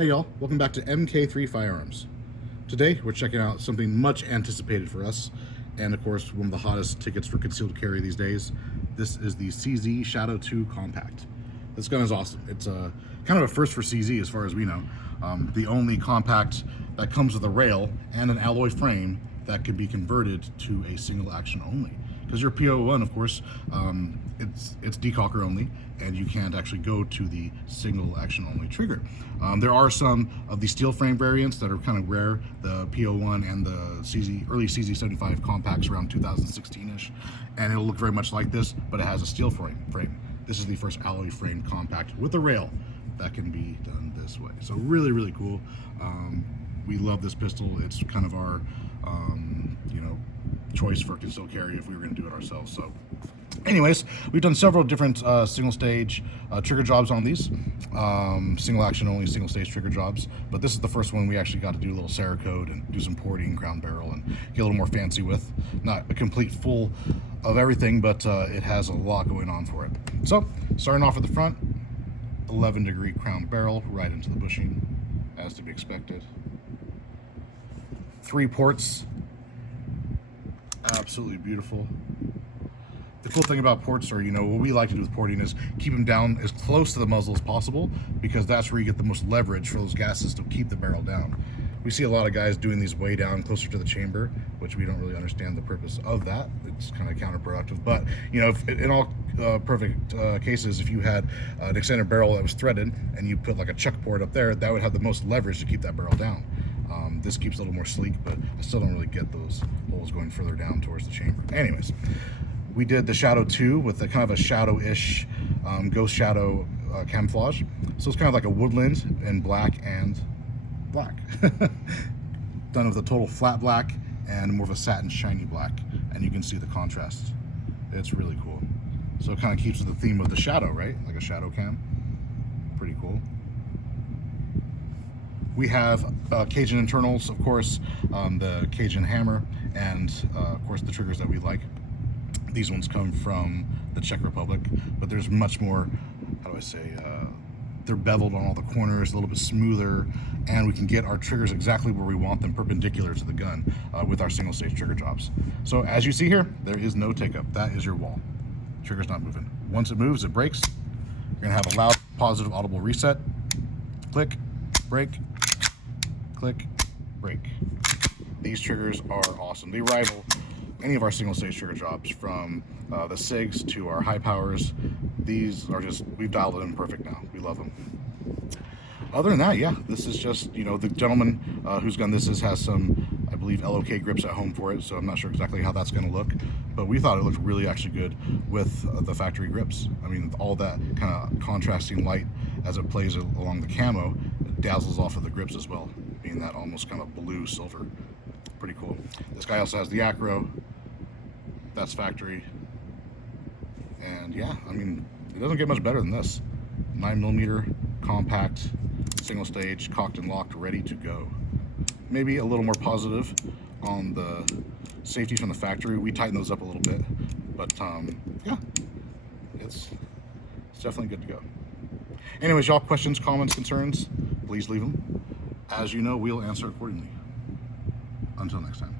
Hey y'all, welcome back to MK3 Firearms. Today we're checking out something much anticipated for us, and of course one of the hottest tickets for concealed carry these days. This is the CZ Shadow 2 Compact. This gun is awesome. It's kind of a first for CZ as far as we know. The only compact that comes with a rail and an alloy frame that can be converted to a single action only. Because your PO1, of course, it's decocker only, and you can't actually go to the single action only trigger. There are some of the steel frame variants that are kind of rare, the PO1 and the early CZ75 compacts around 2016-ish, and it'll look very much like this, but it has a steel frame. This is the first alloy frame compact with a rail that can be done this way. So really, really cool. We love this pistol. It's kind of our, choice for concealed carry if we were going to do it ourselves. So anyways, we've done several different single stage trigger jobs on these, single action only single stage trigger jobs, but this is the first one we actually got to do a little Cerakote and do some porting, crown barrel, and get a little more fancy with. Not a complete full of everything, but it has a lot going on for it. So starting off at the front, 11-degree crown barrel right into the bushing, as to be expected. 3 ports, absolutely beautiful. The cool thing about ports, or what we like to do with porting, is keep them down as close to the muzzle as possible, because that's where you get the most leverage for those gases to keep the barrel down. We see a lot of guys doing these way down closer to the chamber, which we don't really understand the purpose of that. It's kind of counterproductive. But if, in all perfect cases, if you had an extended barrel that was threaded and you put like a chuck port up there, that would have the most leverage to keep that barrel down. This keeps it a little more sleek, but I still don't really get those holes going further down towards the chamber. Anyways, we did the Shadow 2 with a kind of a shadow-ish ghost shadow camouflage. So it's kind of like a woodland in black and black. Done with a total flat black and more of a satin shiny black, and you can see the contrast. It's really cool. So it kind of keeps with the theme of the shadow, right? Like a shadow cam. Pretty cool. We have Cajun internals, of course, the Cajun hammer, and of course the triggers that we like. These ones come from the Czech Republic, but there's much more, how do I say, they're beveled on all the corners, a little bit smoother, and we can get our triggers exactly where we want them, perpendicular to the gun, with our single stage trigger jobs. So as you see here, there is no take up. That is your wall. Trigger's not moving. Once it moves, it breaks. You're gonna have a loud, positive, audible reset. Click, break, click, break. These triggers are awesome. They rival any of our single stage trigger jobs, from the SIGs to our high powers. These are just, we've dialed it in perfect now. We love them. Other than that, yeah, this is just, the gentleman whose gun this is has some, I believe, LOK grips at home for it, so I'm not sure exactly how that's going to look, but we thought it looked really actually good with the factory grips. I mean, all that kind of contrasting light as it plays along the camo, it dazzles off of the grips as well, being that almost kind of blue silver. Pretty cool. This guy also has the acro. That's factory. And yeah, I mean, it doesn't get much better than this. 9mm compact, single stage, cocked and locked, ready to go. Maybe a little more positive on the safety from the factory. We tighten those up a little bit, but yeah, it's definitely good to go. Anyways, y'all, questions, comments, concerns, please leave them. As you know, we'll answer accordingly. Until next time.